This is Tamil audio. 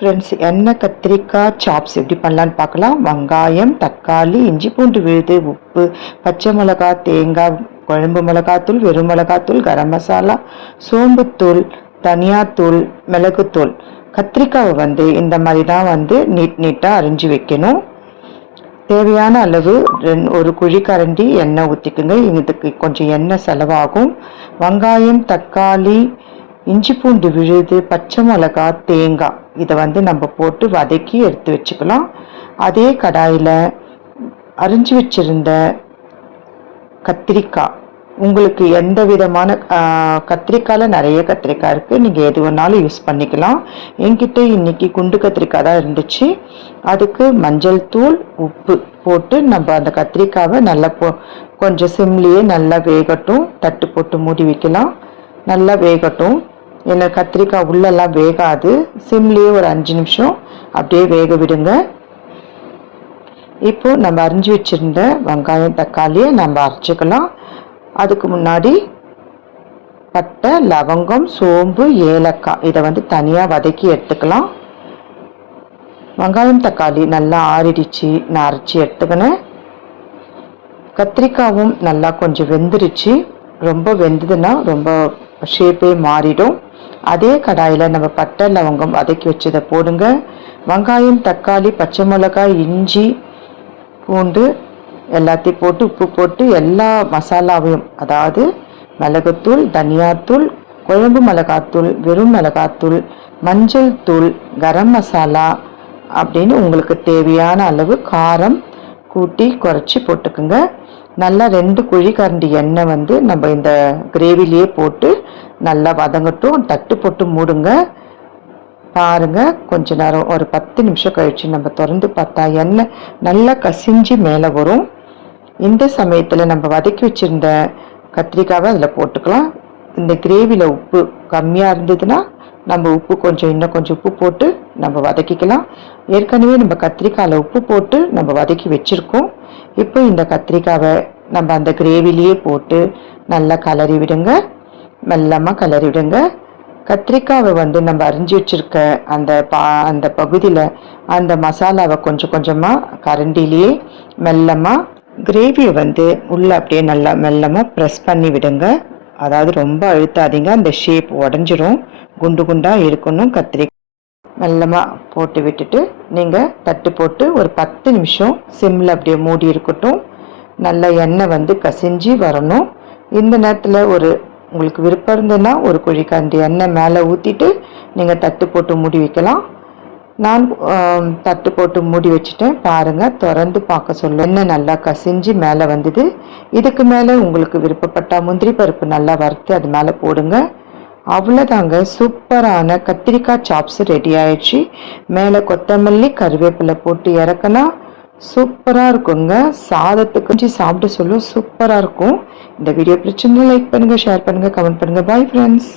ஃப்ரெண்ட்ஸ் எண்ணெய் கத்திரிக்காய் சாப்ஸ் எப்படி பண்ணலான்னு பார்க்கலாம். வெங்காயம் தக்காளி இஞ்சி பூண்டு விழுது உப்பு பச்சை மிளகா தேங்காய் குழம்பு மிளகாத்தூள் வெறும் மிளகாத்தூள் கரம் மசாலா சோம்புத்தூள் தனியாத்தூள் மிளகுத்தூள் கத்திரிக்காவை வந்து இந்த மாதிரி தான் வந்து நீட் நீட்டாக அரிஞ்சு வைக்கணும். தேவையான அளவு ரெண் ஒரு குழிக்கரண்டி எண்ணெய் ஊற்றிக்குங்க இதுக்கு கொஞ்சம் எண்ணெய் செலவாகும். வெங்காயம் தக்காளி இஞ்சி பூண்டு விழுது பச்சை மிளகா தேங்காய் இதை வந்து நம்ம போட்டு வதக்கி எடுத்து வச்சுக்கலாம். அதே கடாயில் அரிஞ்சு வச்சிருந்த கத்திரிக்காய். உங்களுக்கு எந்த விதமான கத்திரிக்காயில் நிறைய கத்திரிக்காய் இருக்குது நீங்கள் எது வேணாலும் யூஸ் பண்ணிக்கலாம். என்கிட்ட இன்றைக்கி குண்டு கத்திரிக்காய் தான் இருந்துச்சு. அதுக்கு மஞ்சள் தூள் உப்பு போட்டு நம்ம அந்த கத்திரிக்காவை நல்லா போ கொஞ்சம் சிம்லேயே நல்லா வேகட்டும். தட்டு போட்டு மூடி வைக்கலாம். நல்லா வேகட்டும். ஏன்னா கத்திரிக்காய் உள்ளெல்லாம் வேகாது. சிம்லேயே ஒரு அஞ்சு நிமிஷம். அப்படியே வேக விடுங்க. இப்போ நம்ம அரிஞ்சு வச்சுருந்த வெங்காயம் தக்காளியை நம்ம அரைச்சிக்கலாம். அதுக்கு முன்னாடி பட்டை லவங்கம் சோம்பு ஏலக்காய் இதை வந்து தனியாக வதக்கி எடுத்துக்கலாம். வெங்காயம் தக்காளி நல்லா ஆறிடுச்சு. நான் அரைச்சி எடுத்துக்கினேன். கத்திரிக்காவும் நல்லா கொஞ்சம் வெந்துருச்சு. ரொம்ப வெந்ததுன்னா ரொம்ப ஷேப்பே மாறிடும். அதே கடாயில் நம்ம பட்டை லவங்கம் வதக்கி வச்சதை போடுங்க. வெங்காயம் தக்காளி பச்சை மிளகாய் இஞ்சி பூண்டு எல்லாத்தையும் போட்டு உப்பு போட்டு எல்லா மசாலாவையும் அதாவது மிளகுத்தூள் தனியாத்தூள் குழம்பு மிளகாத்தூள் வெறும் மிளகாத்தூள் மஞ்சள் தூள் கரம் மசாலா அப்படின்னு உங்களுக்கு தேவையான அளவு காரம் கூட்டி குறைச்சி போட்டுக்குங்க. நல்லா ரெண்டு குழி கரண்டி எண்ணெய் வந்து நம்ம இந்த கிரேவிலேயே போட்டு நல்லா வதங்கட்டும். தட்டு போட்டு மூடுங்க. பாருங்க கொஞ்ச நேரம் ஒரு பத்து நிமிஷம் கழித்து நம்ம திறந்து பார்த்தா எண்ணெய் நல்லா கசிஞ்சு மேலே வரும். இந்த சமயத்தில் நம்ம வதக்கி வச்சுருந்த கத்திரிக்காவை அதில் போட்டுக்கலாம். இந்த கிரேவியில் உப்பு கம்மியாக இருந்ததுன்னா நம்ம உப்பு கொஞ்சம் இன்னும் கொஞ்சம் உப்பு போட்டு நம்ம வதக்கிக்கலாம். ஏற்கனவே நம்ம கத்திரிக்காயில் உப்பு போட்டு நம்ம வதக்கி வச்சுருக்கோம். இப்போ இந்த கத்திரிக்காவை நம்ம அந்த கிரேவிலேயே போட்டு நல்லா கலரி விடுங்க. மெல்லமாக கலரி விடுங்க. கத்திரிக்காவை வந்து நம்ம அரிஞ்சு வச்சுருக்க அந்த பா அந்த பகுதியில் அந்த மசாலாவை கொஞ்சம் கொஞ்சமாக கரண்டிலேயே மெல்லமாக கிரேவியை வந்து உள்ளே அப்படியே நல்லா மெல்லமாக ப்ரெஸ் பண்ணி விடுங்க. அதாவது ரொம்ப அழுத்தாதீங்க. அந்த ஷேப் உடஞ்சிரும். குண்டு குண்டாக இருக்கணும் கத்திரிக்காய் மெல்லமாக போட்டு விட்டுட்டு நீங்கள் தட்டு போட்டு ஒரு பத்து நிமிஷம் சிம்மில் அப்படியே மூடி இருக்கட்டும். நல்ல எண்ணெய் வந்து கசிஞ்சு வரணும். இந்த நேரத்தில் ஒரு உங்களுக்கு விருப்பம் இருந்ததுன்னா ஒரு குழிக்காண்டி எண்ணெய் மேலே ஊற்றிட்டு நீங்கள் தட்டு போட்டு மூடி வைக்கலாம். நான் தட்டு போட்டு மூடி வச்சுட்டேன். பாருங்கள் திறந்து பார்க்க சொல்ல. என்ன நல்லா கசிஞ்சு மேலே வந்தது. இதுக்கு மேலே உங்களுக்கு விருப்பப்பட்ட முந்திரி பருப்பு நல்லா வறுத்து அது மேலே போடுங்க. அவ்வளோதாங்க. சூப்பரான கத்திரிக்காய் சாப்ஸ் ரெடி ஆயிடுச்சு. மேலே கொத்தமல்லி கருவேப்பிலை போட்டு இறக்கலாம் சூப்பராக இருக்குங்க. சாதத்துக்கு கொஞ்சம் சாப்பிட சொல்லும் சூப்பராக இருக்கும். இந்த வீடியோ பிடிச்சிருந்தா லைக் பண்ணுங்கள் ஷேர் பண்ணுங்கள் கமெண்ட் பண்ணுங்கள் பாய் ஃப்ரெண்ட்ஸ்